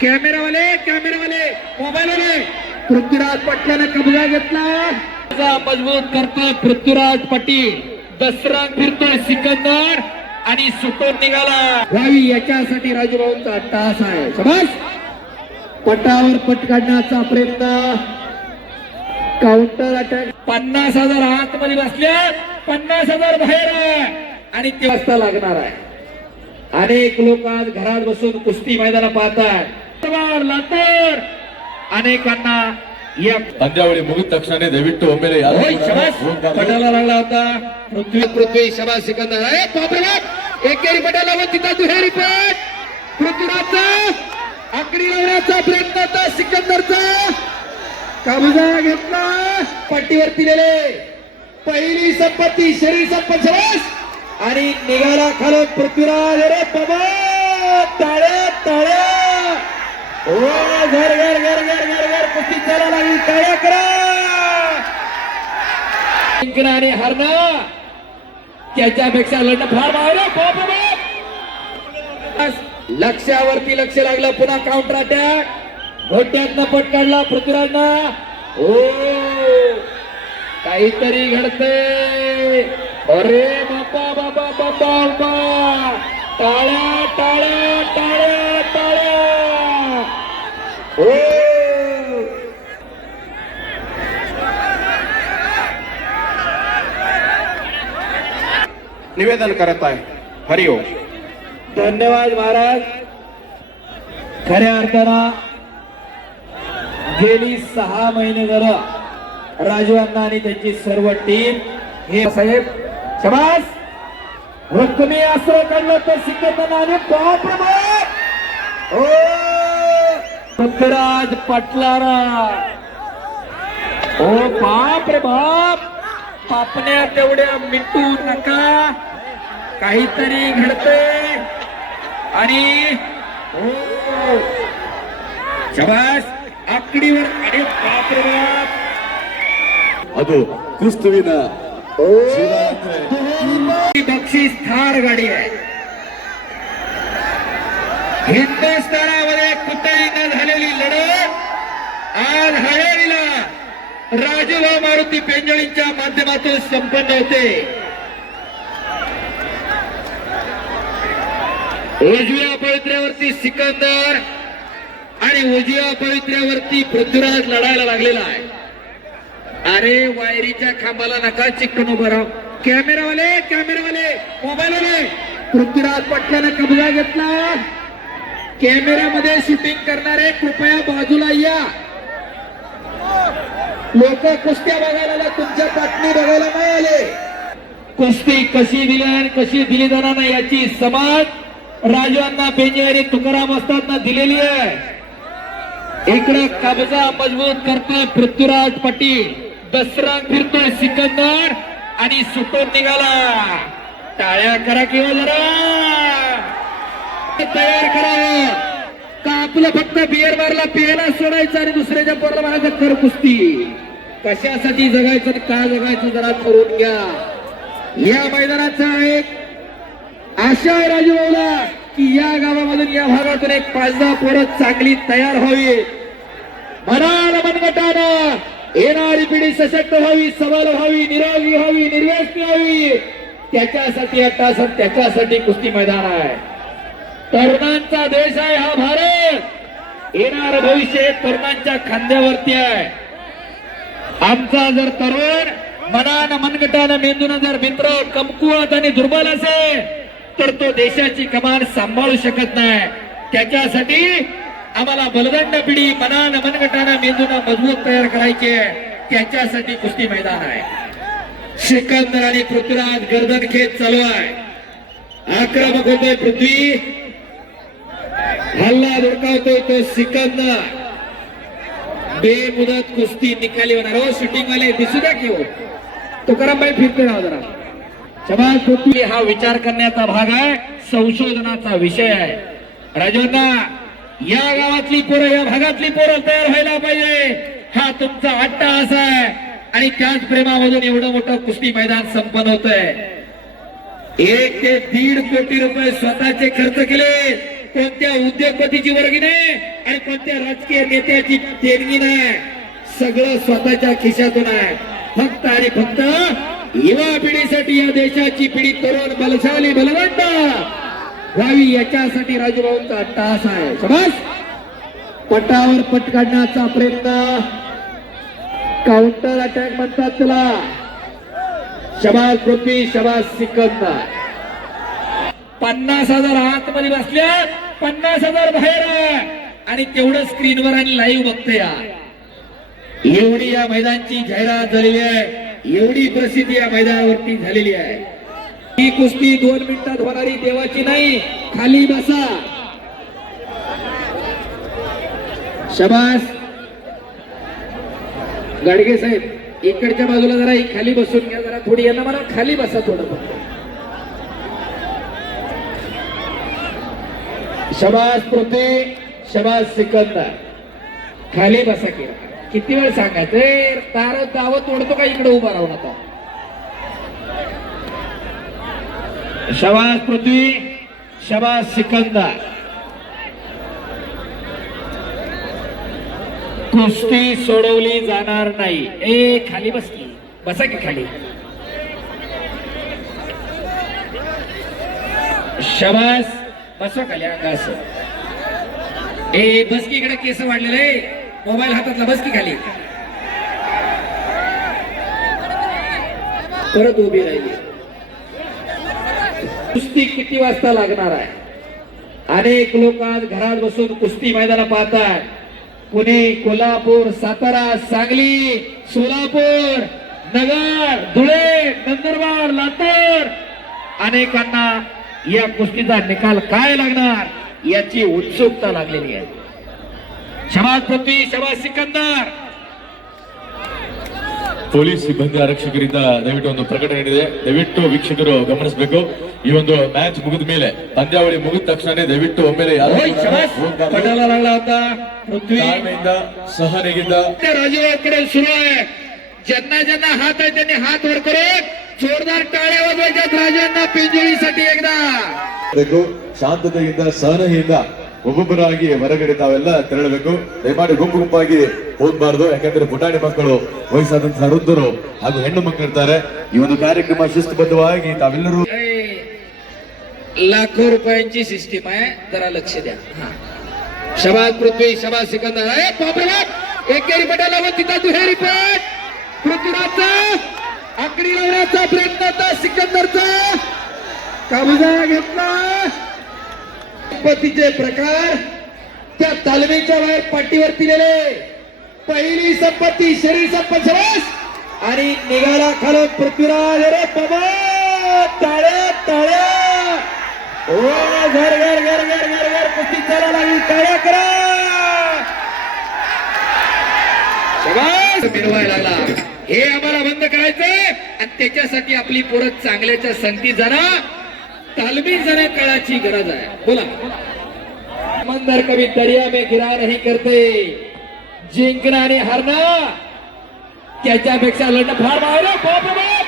कॅमेरावाले मोबाईलवाले पृथ्वीराज पाटलाने कब्जा घेतला, मजबूत करतोय पृथ्वीराज पाटील, दसरा फिरतोय सिकंदर आणि सुटून निघाला व्हावी याच्यासाठी राजूभाऊंचा तास आहे. शाबास. पटावर पट काढण्याचा प्रयत्न, काउंटर अटॅक. 50,000 आतमध्ये बसल्या, 50,000 बाहेर आहे आणि ते वाजता लागणार आहे. अनेक लोक आज घरात बसून कुस्ती मैदान पाहतात. लातर अनेकांना या पंद्यावळी मुगित तक्षणाने दयविಟ್ಟು ಒಮ್ಮೆಲೆ पटाला लागला होता. पृथ्वी शबास सिकंदर आहे. बापरे बाप, एकेरी पटाला व तिथं दुहेरी पट. पृथ्वीराजचा आकडी लावण्याचा प्रयत्न होता, सिकंदरचा कब्जा घेतला. पट्टीवरती दिले पहिली संपत्ती, शरीर संपत्ती शबास आणि निघाला खालून पृथ्वीराज. अरे बाबा, टाळ्या टाळ्या. ओ घर घर घर घर घर घर कुस्ती चाला लागली, टाळ्या करा. जिंकणं आणि हरणं त्याच्यापेक्षा लढणं फार मावलं. बाप लक्ष्यावरती लक्ष लागलं. पुन्हा काउंटर अटॅक, घोट्यातनं पट काढला पृथ्वीराजनं. ओ काहीतरी घडतंय. अरे बाबा बाबा बाबा बाबा, टाळ्या टाळ्या टाळ्या टाळ्या. ओ निवेदन करत आहे. हरिओम. धन्यवाद महाराज. खऱ्या अर्थानं गेली 6 महिने झालं राजू अण्णा आणि त्यांची सर्व टीम हे साहेब शबास रक्कमी अस्त्र काढलं तर सिकंदर आणि बाप रे बाप. ओ पृथ्वीराज पाटलारा. ओ बाप रे बाप, पापण्या तेवढ्या मिटू नका, काहीतरी घडतंय. आणि ओ शबास आकडीवर. अरे बाप रे बाप, ಅದು ಕುಸ್ತುವಿನ बक्षीस थार गाडी आहे. हिंदुस्थानामध्ये कुठेही न झालेली लढत आज हळेरीला राजूभाऊ मारुती पेंजळींच्या माध्यमातून संपन्न होते. उजव्या पवित्र्यावरती सिकंदर आणि उजव्या पवित्र्यावरती पृथ्वीराज लढायला लागलेला आहे. अरे वायरीच्या खांबाला नका चिकटून उभं राहा. कॅमेरावाले मोबाईलवाले पृथ्वीराज पाटलाने कब्जा घेतला. कॅमेऱ्यामध्ये शूटिंग करणारे कृपया बाजूला या. लोक कुस्त्या बघायला, तुमच्या बातमी बघायला नाही आले. कुस्ती कशी दिली आणि कशी दिली जाणार नाही याची समज राजू अण्णा पेंजे आणि तुकाराम असताना दिलेली आहे. इकडे कब्जा मजबूत करतोय पृथ्वीराज पाटील, दसरा फिरतोय सिकंदर आणि सुटून निघाला. टाळ्या करा किंवा जरा तयार करावं का आपलं फक्त बियर बारला पियाला सोडायचं आणि दुसऱ्याच्या पोराला म्हणायचं कर कुस्ती. कशासाठी जगायचं, का जगायचं जरा ठरवून घ्या. या मैदानाचा एक आशा आहे राजूभाऊला की या गावामधून, या भागातून एक 5-10 पोरं चांगली तयार व्हावी. मनाला मनगटानं येणारी पिढी सशक्त व्हावी, सबल व्हावी, निरोगी व्हावी, निर्व्यसनी व्हावी. त्याच्यासाठी अट्टासन, त्याच्यासाठी कुस्ती मैदान आहे. तरुणांचा देश आहे हा भारत. येणार भविष्य तरुणांच्या खांद्यावरती आहे. आमचा जर तरुण मनानं मनगटानं मेंदून जर मित्र कमकुवत आणि दुर्बल असेल तर तो देशाची कमान सांभाळू शकत नाही. त्याच्यासाठी आम्हाला बलदंड पिढी मनानं मनगटानं मेंदून मजबूत तयार करायची आहे. त्याच्यासाठी कुस्ती मैदान आहे. सिकंदर आणि पृथ्वीराज गर्दन खेच चालू आहे. आक्रमक होतोय पृथ्वी, हल्ला धुडकावतोय तो सिकंदर. बेमुदत कुस्ती निकाली होणार. हो शूटिंग वाले दिसू द्या की हो. तुकाराम भाई फिरते राहा जरा. शबास पृथ्वी. हा विचार करण्याचा भाग आहे, संशोधनाचा विषय आहे. राजूंना या गावातली पोरं, या भागातली पोरं तयार व्हायला पाहिजे. हा तुमचा अट्टाहास आहे आणि त्याच प्रेमामधून एवढं मोठं कुस्ती मैदान संपन्न होत आहे. 1 ते 1.5 कोटी रुपये स्वतःचे खर्च केले. कोणत्या उद्योगपतीची वर्गणी कोणत्या राजकीय नेत्याची देणगी नाही, सगळं स्वतःच्या खिशातून आहे. फक्त आणि फक्त युवा पिढीसाठी, या देशाची पिढी तरुण बलशाली बलवंत व्हावी याच्यासाठी राजूभाऊंचा टास आहे. शाबास. पटावर पट काढण्याचा प्रयत्न, काउंटर अटॅक म्हणतात त्याला. शाबास पृथ्वी, शाबास सिकंदर. 50,000 आतमध्ये बसल्या, 50,000 बाहेर आहे. आणि तेवढं स्क्रीनवर आणि लाईव्ह बघते या. एवढी या मैदानाची जाहिरात झालेली आहे, एवढी प्रसिद्धी या मैदानावरती झालेली आहे. ही कुस्ती 2 मिनिटात होणारी देवाची नाही. खाली बसा. शाबास. गाडगे साहेब इकडच्या बाजूला जरा खाली बसून घ्या, जरा थोडी यांना मला खाली बसा थोडं. शाबास पृथ्वी, शाबास सिकंदर. खाली बसा की. किती वेळ सांगायचं, तार दावत ओढतो का इकडे उभा राहून आता. शाबास पृथ्वी, शाबास सिकंदर. कुस्ती सोडवली जाणार नाही. ए खाली बस की, बसा की खाली. शाबास. बसवा खाली अंगास. ए बस की, इकडे केस वाढलेले, मोबाईल हातातला. बस की खाली. परत उभी राहिली. कुस्ती किती वाजता लागणार आहे? अनेक लोक आज घरात बसून कुस्ती मैदान पाहतात. पुणे, कोल्हापूर, सातारा, सांगली, सोलापूर, नगर, धुळे, नंदुरबार, लातूर, अनेकांना या कुस्तीचा निकाल काय लागणार याची उत्सुकता लागलेली आहे. शाबास पृथ्वी, शाबास सिकंदर. ಪೊಲೀಸ್ ಸಿಬ್ಬಂದಿ ಆರಕ್ಷಕರಿಂದ ದಯವಿಟ್ಟು ಒಂದು ಪ್ರಕಟಣೆ ಇದೆ, ದಯವಿಟ್ಟು ವೀಕ್ಷಕರು ಗಮನಿಸಬೇಕು. ಈ ಒಂದು ಮ್ಯಾಚ್ ಮುಗಿದ ಮೇಲೆ, ಪಂದ್ಯಾವಳಿ ಮುಗಿದ ತಕ್ಷಣ ದಯವಿಟ್ಟು ಒಮ್ಮೆಲೆ ಯಾರು पटाला लागला होता पृथ्वी. ತಾಳ್ಮೆಯಿಂದ, ಸಹನೆಯಿಂದ राजूकडे सुरू आहे. ज्यांना ज्यांना हात आहे त्यांनी हात वर करून जोरदार टाळ्या वाजवायच्यात राजांना पिंजळीसाठी एकदा. ಬೇಕು. ಶಾಂತತೆಯಿಂದ, ಸಹನೆಯಿಂದ ಒಬ್ಬೊಬ್ಬರಾಗಿ ಹೊರಗಡೆ ತಾವೆಲ್ಲ ತೆರಳಬೇಕು. ದಯಮಾಡಿ ಗುಂಪು ಗುಂಪಾಗಿ ಹೋಗ್ಬಾರ್ದು, ಯಾಕಂದ್ರೆ ಪುಟಾಣಿ ಮಕ್ಕಳು, ವಯಸ್ಸಾದಂತಹ ವೃದ್ಧರು ಹಾಗೂ ಹೆಣ್ಣು ಮಕ್ಕಳು ಇರ್ತಾರೆ. ಈ ಒಂದು ಕಾರ್ಯಕ್ರಮ ಶಿಸ್ತುಬದ್ಧವಾಗಿ ತಾವೆಲ್ಲರೂ. लाखो रुपयांची सिस्टीम आहे, जरा लक्ष द्या. शाबास पृथ्वी, शाबास सिकंदर. बापरे बाप, एकेरी पटाला व तिथं दुहेरी पट. पृथ्वीराजचा आकडी लावण्याचा प्रयत्न होता सिकंदरचा. कब्जा घेतला. संपत्तीचे प्रकार त्या तालमीच्या बाहेर पाठीवरती दिले. पहिली संपत्ती शरीर संपत्ती. आणि निघाला खालून पृथ्वीराज. अरे बाबा, टाळ्या टाळ्या. ओ घर घर घर घर घर घर कुस्ती चाला लागली. टाळ्या करा. शाबास. मिरवायला लागला. हे आम्हाला बंद करायचंय आणि त्याच्यासाठी आपली पोरं चांगल्याच्या संगती जाणं, तालमी जाणं काळाची गरज आहे. बोला. समंदर कभी दरिया में गिरा नहीं करते. जिंकणं आणि हारणं त्याच्यापेक्षा लढणं फार भारी. बाप रे बाप.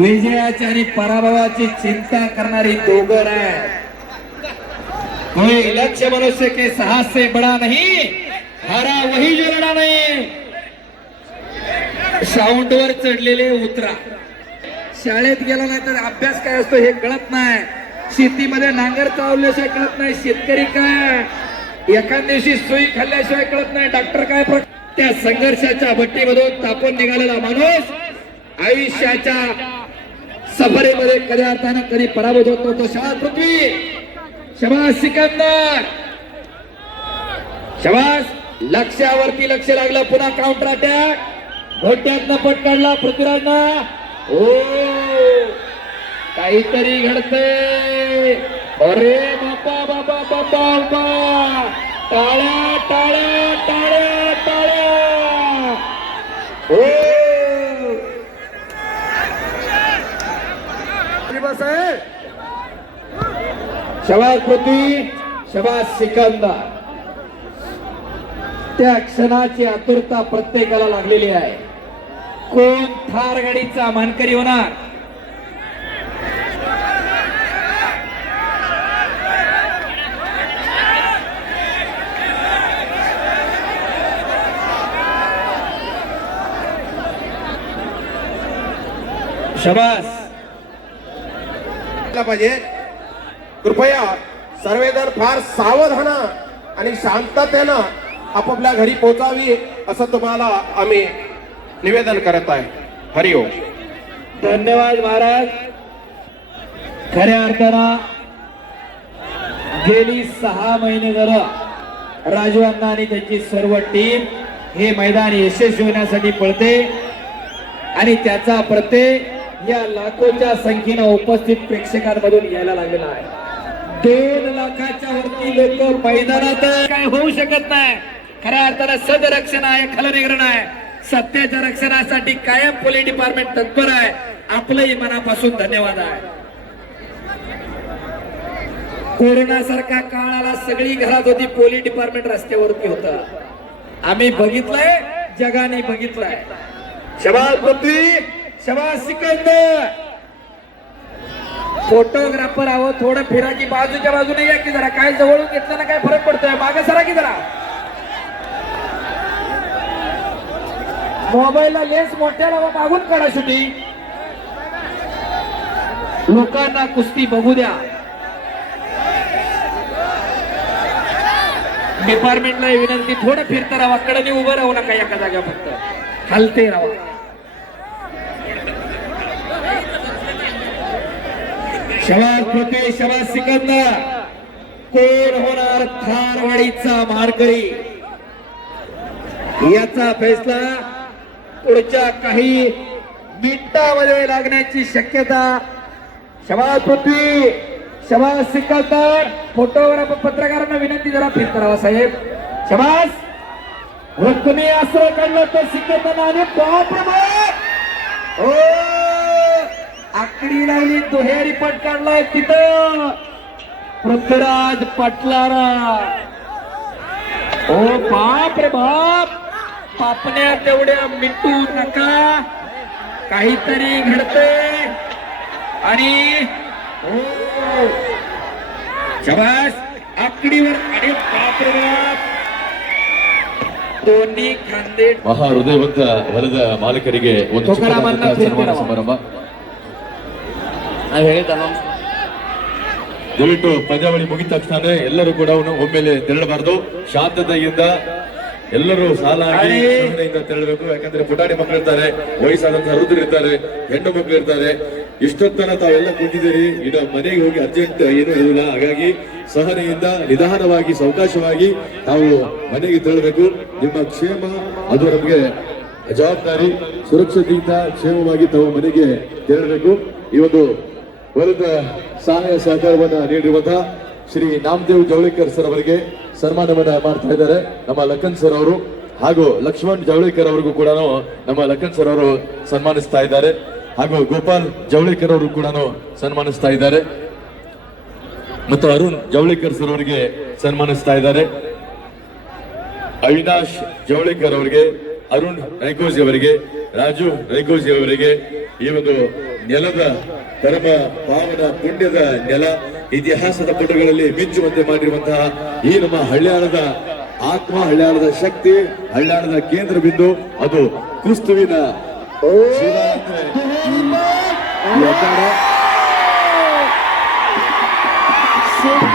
विजयाची आणि पराभवाची चिंता करणारी दोघं आहे. कोई लक्ष्य मनुष्य के साहस से बड़ा नहीं, हारा वही जो लढा नाही. साऊंड वर चढलेले उतरा. शाळेत गेला नाही तर अभ्यास काय असतो हे कळत नाही. शेतीमध्ये नांगर चावल्याशिवाय कळत नाही शेतकरी काय. एखाद दिवशी सुई खाल्ल्याशिवाय कळत नाही डॉक्टर काय. त्या संघर्षाच्या भट्टीमधून तापून निघालेला माणूस आयुष्याच्या सफरेमध्ये कधी अर्थानं कधी पराभूत होतो. तो शाबास पृथ्वी, शाबास सिकंदर. शाबास. लक्ष्यावरती लक्ष लागलं. पुन्हा काउंटर अटॅक. घोट्यातनं पट काढला पृथ्वीराजनं. ओ काहीतरी घडतंय. अरे बापा बापा बापा बापा. टाळ्या टाळ्या टाळ्या टाळ्या. ओ शाबास पृथ्वी, शाबास सिकंदर. त्या क्षणाची आतुरता प्रत्येकाला लागलेली आहे. कोण थार गाडीचा मानकरी होणार? शबास. पाहिजे. कृपया सर्वजण फार सावधानं आणि शांततेनं आपापल्या घरी पोहोचावी असं तुम्हाला आम्ही निवेदन करत आहे. हरिओम. धन्यवाद महाराज. खऱ्या अर्थानं गेली 6 महिने झालं राजू अण्णा आणि त्यांची सर्व टीम हे मैदान यशस्वी होण्यासाठी पळते आणि त्याचा प्रत्यय या लाखोच्या संख्येनं उपस्थित प्रेक्षकांमधून यायला लागलेला आहे. 2 लाखाच्या वरती लोक मैदानात काय होऊ शकत नाही. खऱ्या अर्थानं सदरक्षण आहे, खलनिग्रहण आहे. सत्याच्या रक्षणासाठी कायम पोलीस डिपार्टमेंट तत्पर आहे. आपलंही मनापासून धन्यवाद आहे. कोरोना सारखा काळ आला, सगळी घरात होती, पोलीस डिपार्टमेंट रस्त्यावरती होतं. आम्ही बघितलंय, जगाने बघितलंय. शबास पृथ्वी, शबास सिकंदर. फोटोग्राफर आहो, थोडं फिरा की बाजूच्या बाजूने या की जरा. काय जवळून घेतलं ना काय फरक पडतोय. मागे सरा की जरा. मोबाईलला लेन्स मोठ्या लावा, मागून काढा शूटिंग. लोकांना कुस्ती बघू द्या. डिपार्टमेंटला विनंती, थोडं फिरता राहा, कडे उभं राहू नका एका जागा, फक्त हलते राहा. शबास पृथ्वी, शबास सिकंदर. कोण होणार थारवाडीचा मारकरी याचा फैसला पुढच्या काही मिनिटांमध्ये लागण्याची शक्यता. शबास पृथ्वी, शबास सिकंदर. फोटोग्राफर पत्रकारांना विनंती, जरा फिरत राहा साहेब. शबास. रुक्मी अस्त्र काढलं तर सिकंदर आणि बाप रे बाप. ओ आकडी लावली, दुहेरी पट काढलाय तिथं पृथ्वीराज पाटलारा. ओ बाप रे बाप. पापण्या तेवढ्या मिटू नका, काहीतरी घडतंय. आणि शबास आकडीवर. आणि बाप रे बाप. दोन्ही खांदे. ಮಹಾಹೃದಯವಂತ ವರದ ಮಾಲಕರಿಗೆ ಒಂದು ತುಕಾರಾಮನ್ನ ಚಿಕ್ಕದಾದಂತಹ ಸನ್ಮಾನ ಸಮಾರಂಭ. ನಾವು ಹೇಳಿದ ದಯವಿಟ್ಟು ಪಂದ್ಯಾವಳಿ ಮುಗಿದ ತಕ್ಷಣ ಎಲ್ಲರೂ ಕೂಡ ಒಮ್ಮೆಲೆ ತೆರಳಬಾರದು. ಶಾಂತತೆಯಿಂದ ಎಲ್ಲರೂ ಸಾಲಾಗಿ ಸಹನೆಯಿಂದ ತೆರಳಬೇಕು. ಯಾಕಂದ್ರೆ ಪುಟಾಣಿ ಮಕ್ಕಳು ಇರ್ತಾರೆ, ವಯಸ್ಸಾದಂತಹ ವೃದ್ಧರು ಇರ್ತಾರೆ, ಹೆಣ್ಣು ಮಕ್ಕಳು ಇರ್ತಾರೆ. ಇಷ್ಟೊತ್ತನ ತಾವೆಲ್ಲ ಕುಂತಿದ್ದೀರಿ, ಇನ್ನು ಮನೆಗೆ ಹೋಗಿ ಅರ್ಜೆಂಟ್ ಏನೂ ಇರುವುದಿಲ್ಲ. ಹಾಗಾಗಿ ಸಹನೆಯಿಂದ ನಿಧಾನವಾಗಿ ಸಾವಕಾಶವಾಗಿ ತಾವು ಮನೆಗೆ ತೆರಳಬೇಕು. ನಿಮ್ಮ ಕ್ಷೇಮ ಅದು ನಮಗೆ ಜವಾಬ್ದಾರಿ. ಸುರಕ್ಷತೆಯಿಂದ ಕ್ಷೇಮವಾಗಿ ತಾವು ಮನೆಗೆ ತೆರಳಬೇಕು. ಈ ಒಂದು ವರದ ಸಹಾಯ ಸಹಕಾರವನ್ನ ನೀಡಿರುವಂತಹ ಶ್ರೀ ನಾಮದೇವ್ ಜವಳೇಕರ್ ಸರ್ ಅವರಿಗೆ ಸನ್ಮಾನವನ್ನ ಮಾಡ್ತಾ ಇದ್ದಾರೆ ನಮ್ಮ ಲಖನ್ ಸರ್ ಅವರು. ಹಾಗೂ ಲಕ್ಷ್ಮಣ್ ಜವಳೇಕರ್ ಅವರಿಗೂ ಕೂಡ ನಮ್ಮ ಲಖನ್ ಸರ್ ಅವರು ಸನ್ಮಾನಿಸ್ತಾ ಇದ್ದಾರೆ. ಹಾಗೂ ಗೋಪಾಲ್ ಜವಳೇಕರ್ ಅವರು ಕೂಡ ಸನ್ಮಾನಿಸ್ತಾ ಇದ್ದಾರೆ. ಮತ್ತು ಅರುಣ್ ಜವಳೇಕರ್ ಸರ್ ಅವರಿಗೆ ಸನ್ಮಾನಿಸ್ತಾ ಇದ್ದಾರೆ. ಅವಿನಾಶ್ ಜವಳೇಕರ್ ಅವರಿಗೆ, ಅರುಣ್ ರೈಕೋಜಿ ಅವರಿಗೆ, ರಾಜು ರೈಕೋಜಿ ಅವರಿಗೆ ಈ ಒಂದು ನೆಲದ ಧರ್ಮ ಪಾವನ ಪುಣ್ಯದ ನೆಲ, ಇತಿಹಾಸದ ಪುಟಗಳಲ್ಲಿ ಮಿಂಚುವಂತೆ ಮಾಡಿರುವಂತಹ ಈ ನಮ್ಮ ಹಳ್ಯಾಳದ ಆತ್ಮ, ಹಳ್ಯಾಳದ ಶಕ್ತಿ, ಹಳ್ಯಾಳದ ಕೇಂದ್ರ ಬಿಂದು ಅದು ಕುಸ್ತುವಿನ super